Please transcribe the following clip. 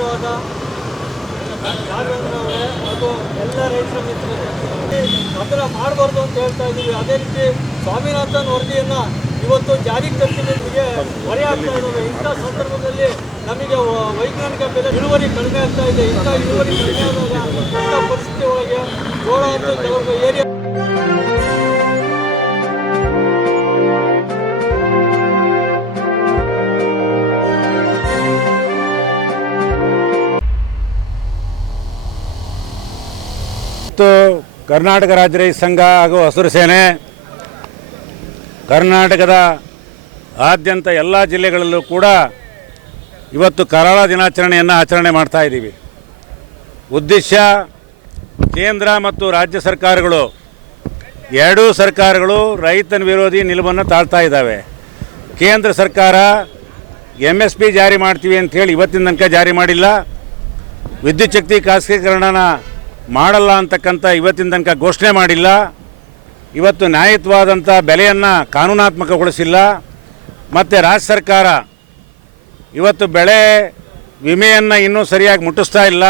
ಅಧ್ಯಕ್ಷರಾದ ರಾಘವೇಂದ್ರ ಅವರೇ ಹಾಗೂ ಎಲ್ಲ ರೈತರ ಮಿತ್ರರೇ ಅದರ ಮಾಡಬಾರ್ದು ಅಂತ ಹೇಳ್ತಾ ಇದ್ದೀವಿ. ಅದೇ ರೀತಿ ಸ್ವಾಮಿನಾಥನ್ ವರದಿಯನ್ನು ಇವತ್ತು ಜಾರಿಗೆ ತರ್ತಿದ್ದಕ್ಕೆ ಹೊರೆ ಆಗ್ತಾ ಇದ್ದಾವೆ. ಇಂಥ ಸಂದರ್ಭದಲ್ಲಿ ನಮಗೆ ವೈಜ್ಞಾನಿಕ ಬೆಲೆ ಇಳುವರಿ ಕಡಿಮೆ ಆಗ್ತಾ ಇದೆ. ಇಂಥ ಇಳುವರಿ ಕಡಿಮೆ ಆದಾಗ ಇಂಥ ಪರಿಸ್ಥಿತಿ ಒಳಗೆ ಜೋಳ ಮತ್ತು ಕೆಲವು ಏರಿಯಾ ಕರ್ನಾಟಕ ರಾಜ್ಯ ರೈತ ಸಂಘ ಹಾಗೂ ಹಸಿರು ಸೇನೆ ಕರ್ನಾಟಕದ ಆದ್ಯಂತ ಎಲ್ಲ ಜಿಲ್ಲೆಗಳಲ್ಲೂ ಕೂಡ ಇವತ್ತು ಕರಾಳ ದಿನಾಚರಣೆಯನ್ನು ಆಚರಣೆ ಮಾಡ್ತಾ ಇದ್ದೀವಿ. ಉದ್ದೇಶ ಕೇಂದ್ರ ಮತ್ತು ರಾಜ್ಯ ಸರ್ಕಾರಗಳು ಎರಡೂ ಸರ್ಕಾರಗಳು ರೈತನ ವಿರೋಧಿ ನಿಲುವನ್ನು ತಾಳ್ತಾ ಇದ್ದಾವೆ. ಕೇಂದ್ರ ಸರ್ಕಾರ MSP ಜಾರಿ ಮಾಡ್ತೀವಿ ಅಂಥೇಳಿ ಇವತ್ತಿನ ತನಕ ಜಾರಿ ಮಾಡಿಲ್ಲ. ವಿದ್ಯುತ್ ಶಕ್ತಿ ಖಾಸಗೀಕರಣನ ಮಾಡಲ್ಲ ಅಂತಕ್ಕಂಥ ಇವತ್ತಿನ ತನಕ ಘೋಷಣೆ ಮಾಡಿಲ್ಲ. ಇವತ್ತು ನ್ಯಾಯಯುತವಾದಂಥ ಬೆಲೆಯನ್ನು ಕಾನೂನಾತ್ಮಕಗೊಳಿಸಿಲ್ಲ. ಮತ್ತು ರಾಜ್ಯ ಸರ್ಕಾರ ಇವತ್ತು ಬೆಳೆ ವಿಮೆಯನ್ನು ಇನ್ನೂ ಸರಿಯಾಗಿ ಮುಟ್ಟಿಸ್ತಾ ಇಲ್ಲ.